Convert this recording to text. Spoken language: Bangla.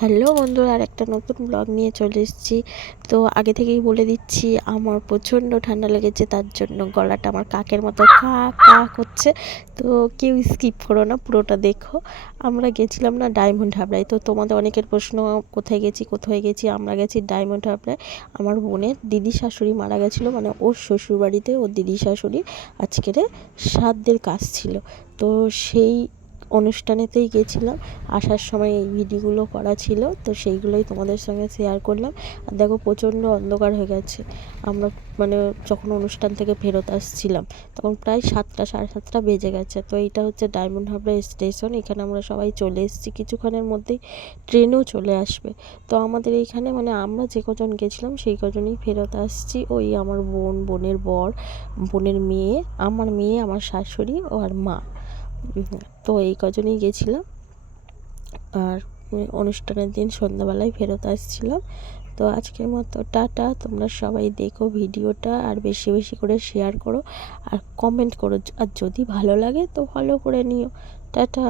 হ্যালো বন্ধুরা, আর একটা নতুন ব্লগ নিয়ে চলে এসেছি। তো আগে থেকেই বলে দিচ্ছি, আমার প্রচণ্ড ঠান্ডা লেগেছে, তার জন্য গলাটা আমার কাকের মতো কা কা করছে। তো কেউ স্কিপ করো না, পুরোটা দেখো। আমরা গেছিলাম না ডায়মন্ড হাবড়ায়। তো তোমাদের অনেকের প্রশ্ন, কোথায় গেছি। আমরা গেছি ডায়মন্ড হাবড়ায়। আমার বোনের দিদি শাশুড়ি মারা গেছিলো, মানে ওর শ্বশুরবাড়িতে ওর দিদি শাশুড়ি আজকের শ্রাদ্ধের কাজ ছিল। তো সেই অনুষ্ঠানেতেই গেছিলাম। আসার সময় এই ভিডিওগুলো করা ছিল, তো সেইগুলোই তোমাদের সঙ্গে শেয়ার করলাম। আর দেখো, প্রচণ্ড অন্ধকার হয়ে গেছে। আমরা মানে যখন অনুষ্ঠান থেকে ফেরত আসছিলাম, তখন প্রায় 7টা, সাড়ে 7টা বেজে গেছে। তো এইটা হচ্ছে ডায়মন্ড হাবড়া স্টেশন। এখানে আমরা সবাই চলে এসেছি, কিছুক্ষণের মধ্যেই ট্রেনও চলে আসবে। তো আমাদের এইখানে মানে আমরা যে কজন গেছিলাম সেই কজনই ফেরত আসছি। ওই আমার বোনের বর, বোনের মেয়ে, আমার মেয়ে, আমার শাশুড়ি ও আর মা। তো এই কজনই গেছিলাম। আর অনুষ্ঠানের দিন সন্ধ্যাবেলায় ফেরত আসছিলাম। তো আজকের মতো টাটা। তোমরা সবাই দেখো ভিডিওটা, আর বেশি বেশি করে শেয়ার করো আর কমেন্ট করো। আর যদি ভালো লাগে তো ফলো করে নিও। টাটা।